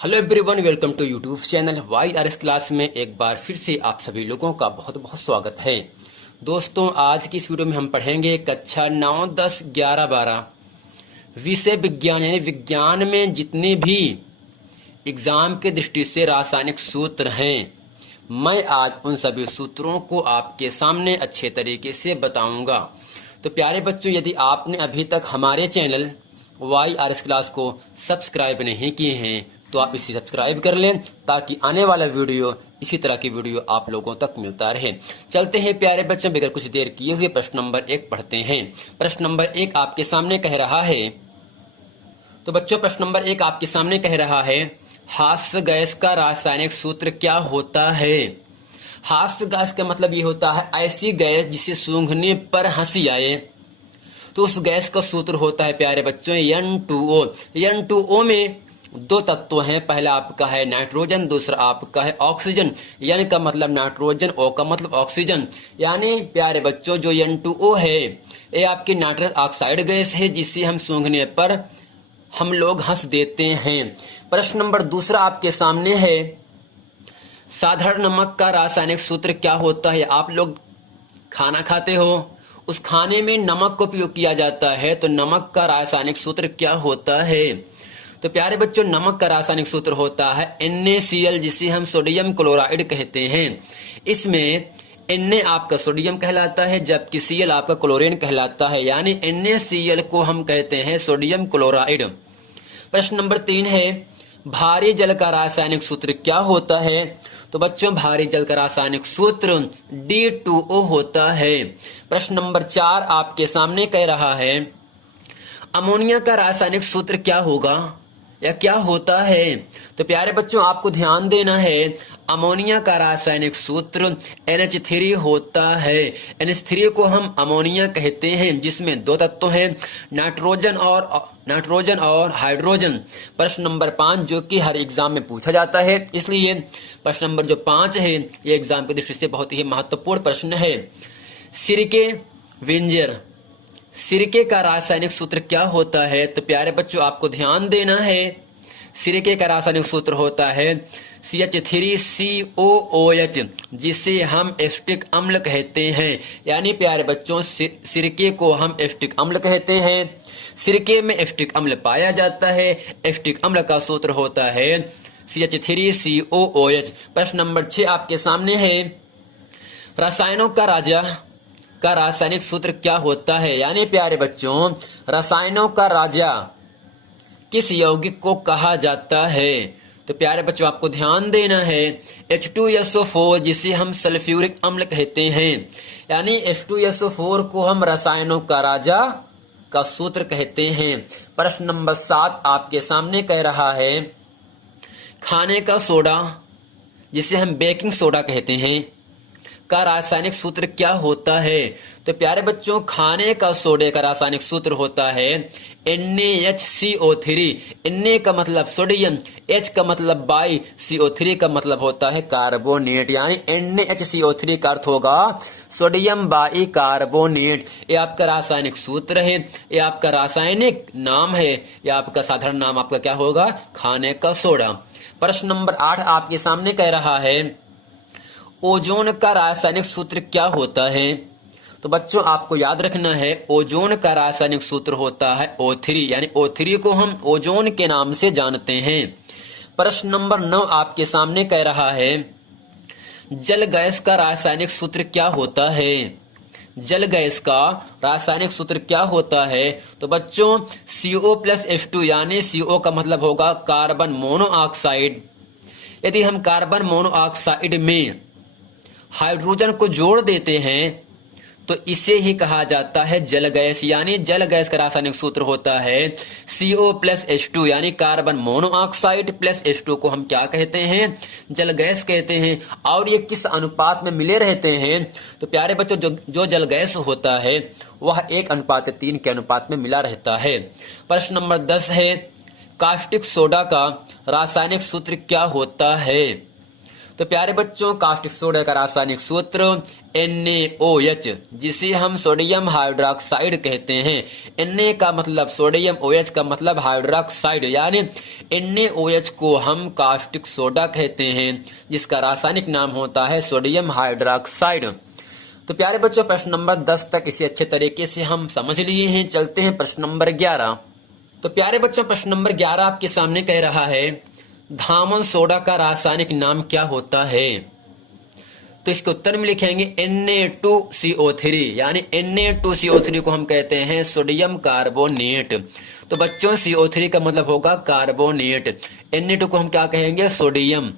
Hello everyone, welcome to YouTube channel Y R S class में एक बार फिर से आप सभी लोगों का बहुत बहुत स्वागत है। दोस्तों, आज की इस वीडियो में हम पढ़ेंगे कक्षा 9, 10, 11, 12 विषय विज्ञान यानी विज्ञान में जितने भी एग्जाम के दृष्टि से रासायनिक सूत्र हैं, मैं आज उन सभी सूत्रों को आपके सामने अच्छे तरीके से बताऊंगा। तो प्यारे बच्चों, यदि आपने अभी तक हमारे channel Y R S class को सब्सक्राइब नहीं किए हैं तो आप इसे सब्सक्राइब कर लें ताकि आने वाला वीडियो इसी तरह की वीडियो आप लोगों तक मिलता रहे। चलते हैं प्यारे बच्चों, बगैर कुछ देर किए हुए प्रश्न नंबर 1 पढ़ते हैं। प्रश्न नंबर 1 आपके सामने कह रहा है, तो बच्चों प्रश्न नंबर 1 आपके सामने कह रहा है, हास्य गैस का रासायनिक सूत्र क्या होता है। हास्य गैस का मतलब ये होता है ऐसी गैस जिसे सूंघने पर हंसी आए। तो उस गैस का सूत्र होता है प्यारे बच्चों N2O। N2O में दो तत्व हैं, पहला आपका है नाइट्रोजन, दूसरा आपका है ऑक्सीजन। N का मतलब नाइट्रोजन, O का मतलब ऑक्सीजन। यानी प्यारे बच्चों जो N2O है ये आपकी नाइट्रस ऑक्साइड गैस है जिसे हम सूंघने पर हम लोग हंस देते हैं। प्रश्न नंबर 2 आपके सामने है, साधारण नमक का रासायनिक सूत्र क्या होता है। आप लोग खाना खाते हो, उस खाने में नमक का उपयोग किया जाता है, तो नमक का रासायनिक सूत्र क्या होता है। तो प्यारे बच्चों नमक का रासायनिक सूत्र होता है NaCl, जिसे हम सोडियम क्लोराइड कहते हैं। इसमें Na आपका सोडियम कहलाता है जबकि Cl आपका क्लोरीन कहलाता है, यानी NaCl को हम कहते हैं सोडियम क्लोराइड। प्रश्न नंबर 3 है, भारी जल का रासायनिक सूत्र क्या होता है। तो बच्चों भारी जल का रासायनिक सूत्र D2O होता है। प्रश्न नंबर 4 आपके सामने कह रहा है, अमोनिया का रासायनिक सूत्र क्या होगा या क्या होता है। तो प्यारे बच्चों आपको ध्यान देना है, अमोनिया का रासायनिक सूत्र NH3 होता है। NH3 को हम अमोनिया कहते हैं जिसमें दो तत्व हैं, नाइट्रोजन और हाइड्रोजन। प्रश्न नंबर 5 जो कि हर एग्जाम में पूछा जाता है, इसलिए प्रश्न नंबर जो 5 है ये एग्जाम की दृष्टि से बहुत ही महत्वपूर्ण प्रश्न है। सिरके विंजर, सिरके का रासायनिक सूत्र क्या होता है। तो प्यारे बच्चों आपको ध्यान देना है, सिरके का रासायनिक सूत्र होता है CH3COOH, जिसे हम एस्टिक अम्ल कहते हैं। यानी प्यारे बच्चों सिरके को हम एस्टिक अम्ल कहते हैं। सिरके में एस्टिक अम्ल पाया जाता है, एस्टिक अम्ल का सूत्र होता है CH3COOH। प्रश्न नंबर 6 आपके सामने है, रसायनों का राजा का रासायनिक सूत्र क्या होता है। यानी प्यारे बच्चों रसायनों का राजा किस यौगिक को कहा जाता है। तो प्यारे बच्चों आपको ध्यान देना है, H2SO4 जिसे हम सल्फ्यूरिक अम्ल कहते हैं। यानी H2SO4 को हम रसायनों का राजा का सूत्र कहते हैं। प्रश्न नंबर 7 आपके सामने कह रहा है, खाने का सोडा जिसे हम बेकिंग सोडा कहते हैं का रासायनिक सूत्र क्या होता है। तो प्यारे बच्चों खाने का सोडे का रासायनिक सूत्र होता है NaHCO3। Na का मतलब सोडियम, H का मतलब बाई, CO3 का मतलब होता है कार्बोनेट। यानी NaHCO3 का अर्थ होगा सोडियम बाई कार्बोनेट। ये आपका रासायनिक सूत्र है, ये आपका रासायनिक नाम है, या आपका साधारण नाम आपका क्या होगा, खाने का सोडा। प्रश्न नंबर 8 आपके सामने कह रहा है, ओजोन का रासायनिक सूत्र क्या होता है। तो बच्चों आपको याद रखना है, ओजोन का रासायनिक सूत्र होता है O3, यानी O3 को हम ओजोन के नाम से जानते हैं। प्रश्न नंबर 9 आपके सामने कह रहा है, जल गैस का रासायनिक सूत्र क्या होता है। जल गैस का रासायनिक सूत्र क्या होता है। तो बच्चों CO+H2, यानी CO का मतलब होगा कार्बन मोनोऑक्साइड। यदि हम कार्बन मोनोऑक्साइड में हाइड्रोजन को जोड़ देते हैं तो इसे ही कहा जाता है जल गैस। यानी जल गैस का रासायनिक सूत्र होता है CO+H2, यानी कार्बन मोनोऑक्साइड प्लस H2 को हम क्या कहते हैं, जल गैस कहते हैं। और ये किस अनुपात में मिले रहते हैं। तो प्यारे बच्चों जो जल गैस होता है वह 1:3 के अनुपात में मिला रहता है। प्रश्न नंबर 10 है, कास्टिक सोडा का रासायनिक सूत्र क्या होता है। तो प्यारे बच्चों कास्टिक सोडा का रासायनिक सूत्र NaOH, जिसे हम सोडियम हाइड्रोक्साइड कहते हैं। Na का मतलब सोडियम, OH का मतलब हाइड्रोक्साइड, यानी NaOH को हम कास्टिक सोडा कहते हैं, जिसका रासायनिक नाम होता है सोडियम हाइड्रोक्साइड। तो प्यारे बच्चों, प्रश्न नंबर 10 तक इसे अच्छे तरीके से हम समझ लिए हैं। चलते हैं प्रश्न नंबर 11। तो प्यारे बच्चों, प्रश्न नंबर 11 आपके सामने कह रहा है, धामन सोडा का रासायनिक नाम क्या होता है? तो इसके उत्तर में लिखेंगे Na2CO3, यानी Na2CO3 को हम कहते हैं सोडियम कार्बोनेट। तो बच्चों, CO3 का मतलब होगा कार्बोनेट, Na2 को हम क्या कहेंगे? सोडियम।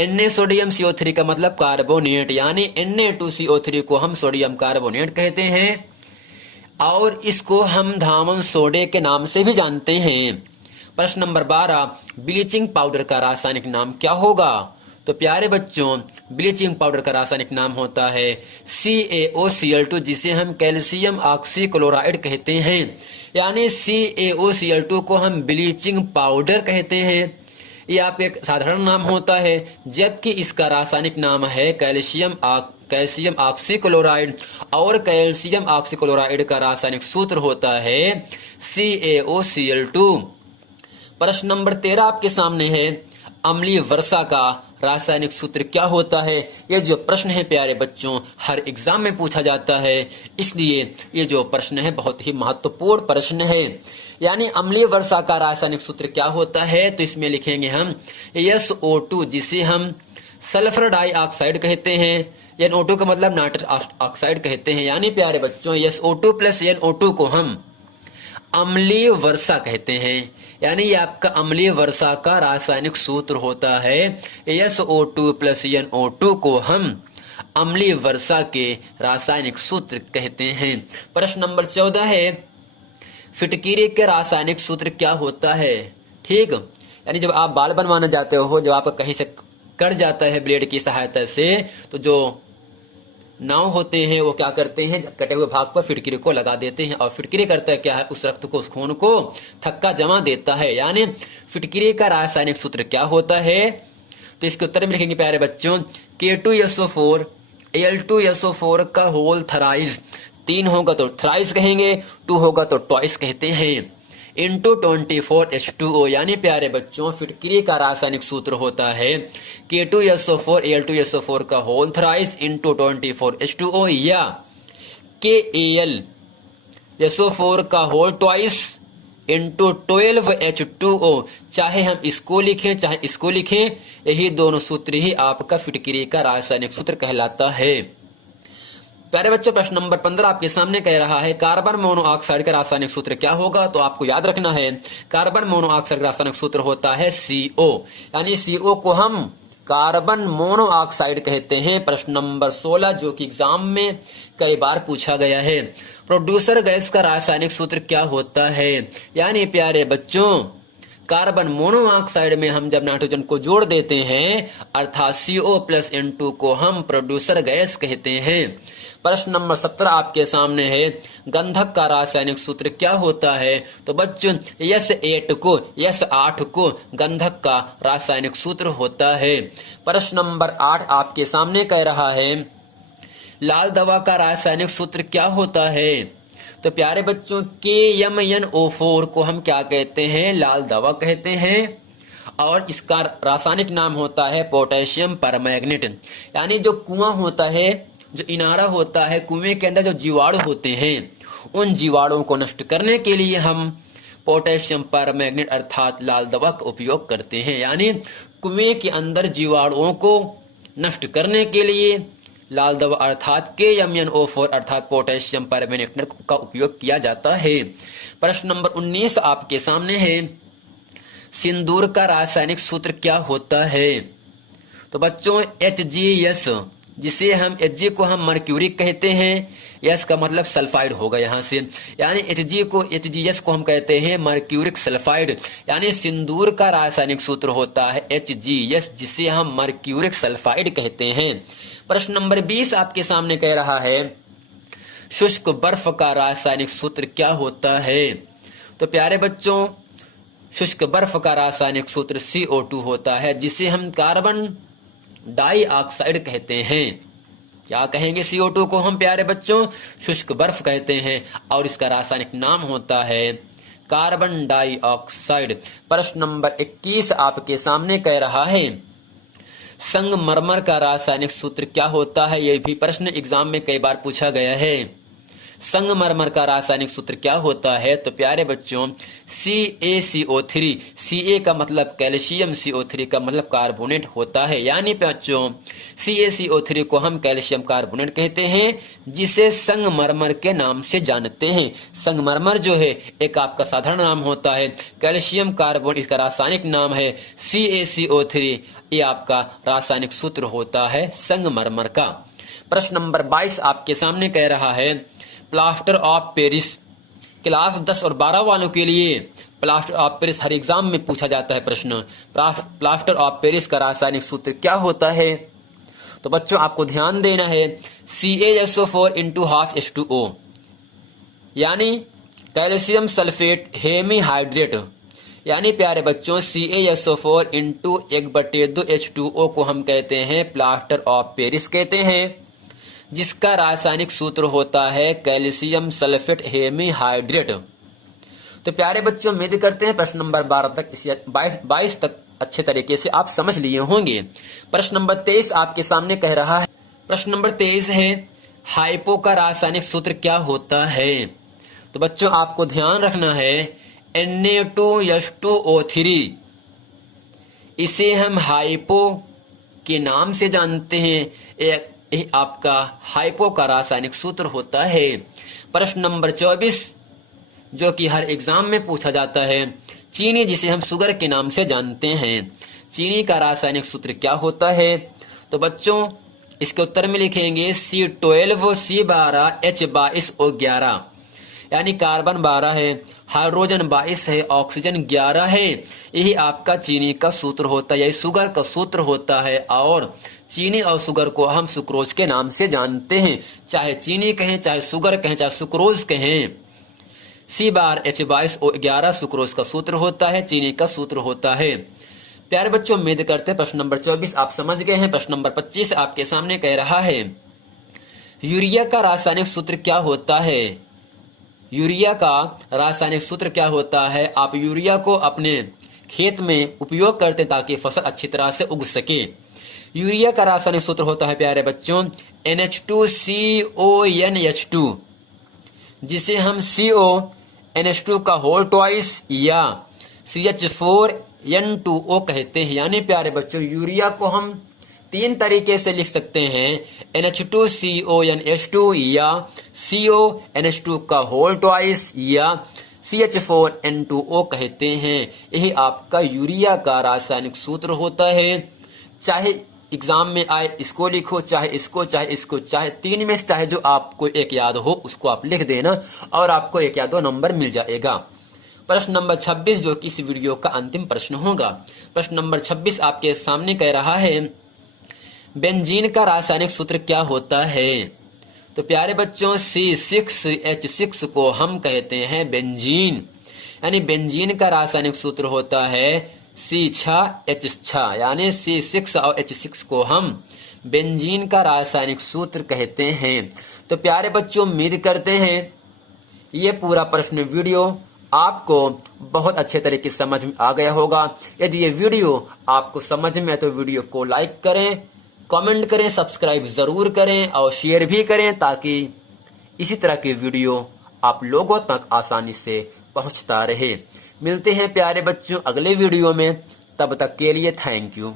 Na सोडियम, CO3 का मतलब कार्बोनेट, यानी Na2CO3 को हम सोडियम कार्बोनेट कहते हैं, और इसको हम धामन सोडे के नाम से भी जानते हैं। प्रश्न नंबर 12, ब्लीचिंग पाउडर का रासायनिक नाम क्या होगा? तो प्यारे बच्चों, ब्लीचिंग पाउडर का रासायनिक नाम होता है CaOCl2, जिसे हम कैल्शियम ऑक्सीक्लोराइड कहते हैं, यानी CaOCl2 को हम ब्लीचिंग पाउडर कहते हैं। ये आपका एक साधारण नाम होता है, जबकि इसका रासायनिक नाम है कैल्शियम ऑक्सीक्लोराइड, और कैल्शियम ऑक्सीक्लोराइड का रासायनिक सूत्र होता है CaOCl2। प्रश्न नंबर 13 आपके सामने है, अम्लीय वर्षा का रासायनिक सूत्र क्या होता है? ये जो प्रश्न है प्यारे बच्चों, हर एग्जाम में पूछा जाता है, इसलिए ये जो प्रश्न है बहुत ही महत्वपूर्ण प्रश्न है। यानी अम्लीय वर्षा का रासायनिक सूत्र क्या होता है? तो इसमें लिखेंगे हम SO2, जिसे हम सल्फर डाइऑक्साइड कहते हैं। NO2 का मतलब नाइट्रस ऑक्साइड कहते हैं, यानी प्यारे बच्चों SO2 प्लस NO2 को हम अम्लीय वर्षा कहते हैं, यानी ये आपका अम्लीय वर्षा का रासायनिक सूत्र होता है। SO2 प्लस NO2 को हम अम्लीय वर्षा के रासायनिक सूत्र कहते हैं। प्रश्न नंबर 14 है, फिटकीरी के रासायनिक सूत्र क्या होता है? ठीक, यानी जब आप बाल बनवाना जाते हो, जब आपका कहीं से कट जाता है ब्लेड की सहायता से, तो जो नाव होते हैं वो क्या करते हैं, कटे हुए भाग पर फिटकिरी को लगा देते हैं, और फिटकिरी करता है क्या है, उस रक्त को, उस खून को थक्का जमा देता है। यानी फिटकिरी का रासायनिक सूत्र क्या होता है? तो इसके उत्तर में लिखेंगे प्यारे बच्चों, K2SO4 Al2SO4 का होल थराइज, 3 होगा तो थराइज कहेंगे, 2 होगा तो ट्वाइस कहते हैं, इंटू 24H2O, यानी प्यारे बच्चों फिटकिरी का रासायनिक सूत्र होता है K2SO4 Al2SO4 का होल थराइज इंटू 24H2O, या KAlSO4 का होल ट्वाइस इंटू 12H2O। चाहे हम इसको लिखें चाहे इसको लिखें, यही दोनों सूत्र ही आपका फिटकिरी का रासायनिक सूत्र कहलाता है। प्यारे बच्चों, प्रश्न नंबर 15 आपके सामने कह रहा है, कार्बन मोनोऑक्साइड का रासायनिक सूत्र क्या होगा? तो आपको याद रखना है, कार्बन मोनोऑक्साइड का रासायनिक सूत्र होता है CO, यानी CO को हम कार्बन मोनोऑक्साइड कहते हैं। प्रश्न नंबर 16 जो कि एग्जाम में कई बार पूछा गया है, प्रोड्यूसर गैस का रासायनिक सूत्र क्या होता है? यानी प्यारे बच्चों, कार्बन मोनोऑक्साइड में हम जब नाइट्रोजन को जोड़ देते हैं, अर्थात CO प्लस N2 को हम प्रोड्यूसर गैस कहते हैं। प्रश्न नंबर 17 आपके सामने है, गंधक का रासायनिक सूत्र क्या होता है? तो बच्चों S8 को गंधक का रासायनिक सूत्र होता है। प्रश्न नंबर 8 आपके सामने कह रहा है, लाल दवा का रासायनिक सूत्र क्या होता है? तो प्यारे बच्चों, KMnO4 को हम क्या कहते हैं? लाल दवा कहते हैं, और इसका रासायनिक नाम होता है पोटेशियम परमैंगनेट। यानी जो कुआं होता है, जो इनारा होता है, कुएं के अंदर जो जीवाणु होते हैं, उन जीवाणुओं को नष्ट करने के लिए हम पोटेशियम परमैंगनेट अर्थात लाल दवा का उपयोग करते हैं। यानी कुएं के अंदर जीवाणुओं को नष्ट करने के लिए लाल दवा अर्थात KMnO4 अर्थात पोटेशियम परमैंगनेट का उपयोग किया जाता है। प्रश्न नंबर 19 आपके सामने है, सिंदूर का रासायनिक सूत्र क्या होता है? तो बच्चों HgS, जिसे हम Hg को हम मर्क्यूरिक कहते हैं, यस का मतलब सल्फाइड होगा यहाँ से, यानी HgS को हम कहते हैं मर्क्यूरिक सल्फाइड। यानी सिंदूर का रासायनिक सूत्र होता है HgS, जिसे हम मर्क्यूरिक सल्फाइड कहते हैं। प्रश्न नंबर 20 आपके सामने कह रहा है, शुष्क बर्फ का रासायनिक सूत्र क्या होता है? तो प्यारे बच्चों, शुष्क बर्फ का रासायनिक सूत्र CO2 होता है, जिसे हम कार्बन डाइऑक्साइड कहते हैं। क्या कहेंगे? CO2 को हम प्यारे बच्चों शुष्क बर्फ कहते हैं और इसका रासायनिक नाम होता है कार्बन डाइऑक्साइड। प्रश्न नंबर 21 आपके सामने कह रहा है संगमरमर का रासायनिक सूत्र क्या होता है? यह भी प्रश्न एग्जाम में कई बार पूछा गया है। संगमरमर का रासायनिक सूत्र क्या होता है? तो प्यारे बच्चों CaCO3, Ca का मतलब कैल्शियम, CO3 का मतलब कार्बोनेट होता है। यानी बच्चों CaCO3 को हम कैल्शियम कार्बोनेट कहते हैं, जिसे संगमरमर के नाम से जानते हैं। संगमरमर जो है एक आपका साधारण नाम होता है, कैल्शियम कार्बोनेट इसका रासायनिक नाम है, CaCO3 ये आपका रासायनिक सूत्र होता है संगमरमर का। प्रश्न नंबर 22 आपके सामने कह रहा है प्लास्टर ऑफ पेरिस। क्लास 10 और 12 वालों के लिए plaster of Paris her exam में पूछा जाता है प्रश्न। प्लास्टर ऑफ पेरिस का रासायनिक सूत्र क्या होता है? तो बच्चों आपको ध्यान देना है CaSO4 × ½ H2O, यानी कैल्शियम सल्फेट हेमीहाइड्रेट। यानी प्यारे बच्चों CaSO4 × 1/2 H2O को हम कहते हैं प्लास्टर ऑफ पेरिस कहते हैं, जिसका रासायनिक सूत्र होता है कैल्शियम सल्फेट हेमीहाइड्रेट। तो प्यारे बच्चों उम्मीद करते हैं प्रश्न नंबर 12 तक 22 तक अच्छे तरीके से आप समझ लिए होंगे। प्रश्न नंबर 23 आपके सामने कह रहा है, प्रश्न नंबर 23 है हाइपो का रासायनिक सूत्र क्या होता है? तो बच्चों आपको ध्यान रखना है Na2H2O3, इसे हम हाइपो के नाम से जानते हैं। आपका हाइपो का रासायनिक सूत्र होता है। प्रश्न नंबर 24 जो कि हर एग्जाम में पूछा जाता है, चीनी जिसे हम शुगर के नाम से जानते हैं, चीनी का रासायनिक सूत्र क्या होता है? तो बच्चों इसके उत्तर में लिखेंगे C12 C12 H22O11, यानी कार्बन 12 है, हाइड्रोजन 22 है, ऑक्सीजन 11 है। यही आपका चीनी का सूत्र होता है, यही शुगर का सूत्र होता है। और चीनी और शुगर को हम सुक्रोज के नाम से जानते हैं, चाहे चीनी कहें, चाहे शुगर कहें, चाहे सुक्रोज कहें। C12H22O11 सुक्रोज का सूत्र होता है, चीनी का सूत्र होता है। प्यारे बच्चों उम्मीद करते हैं प्रश्न नंबर 24 आप समझ गए हैं। प्रश्न नंबर 25 आपके सामने कह रहा है यूरिया का रासायनिक सूत्र क्या होता है? यूरिया का रासायनिक सूत्र क्या होता है? आप यूरिया को अपने खेत में उपयोग करते ताकि फसल अच्छी तरह से उग सके। यूरिया का रासायनिक सूत्र होता है प्यारे बच्चों NH2CONH2, जिसे हम CONH2 का होल ट्वाइस या CH4N2O कहते हैं। यानी प्यारे बच्चों यूरिया को हम 3 तरीके से लिख सकते हैं, NH2CONH2 या CONH2 का होल ट्वाइस या CH4N2O कहते हैं। यही आपका यूरिया का रासायनिक सूत्र होता है। चाहे एग्जाम में आए इसको लिखो, चाहे इसको, चाहे इसको, चाहे 3 में से चाहे जो आपको एक याद हो उसको आप लिख देना और आपको 1 या 2 नंबर मिल जाएगा। प्रश्न नंबर 26 जो कि इस वीडियो का अंतिम प्रश्न होगा। प्रश्न नंबर 26 आपके सामने कह रहा है बेंजीन का रासायनिक सूत्र क्या होता है? तो प्यारे बच्चों C6H6 को हम कहते हैं बेंजीन। यानी बेंजीन का रासायनिक सूत्र होता है C6H6, यानी C6 और H6 को हम बेंजीन का रासायनिक सूत्र कहते हैं। तो प्यारे बच्चों उम्मीद करते हैं ये पूरा प्रश्न वीडियो आपको बहुत अच्छे तरीके से समझ में आ गया होगा। यदि ये वीडियो आपको समझ में आए तो वीडियो को लाइक करें, कमेंट करें, सब्सक्राइब जरूर करें और शेयर भी करें ताकि इसी तरह की वीडियो आप लोगों तक आसानी से पहुंचता रहे। मिलते हैं प्यारे बच्चों अगले वीडियो में, तब तक के लिए थैंक यू।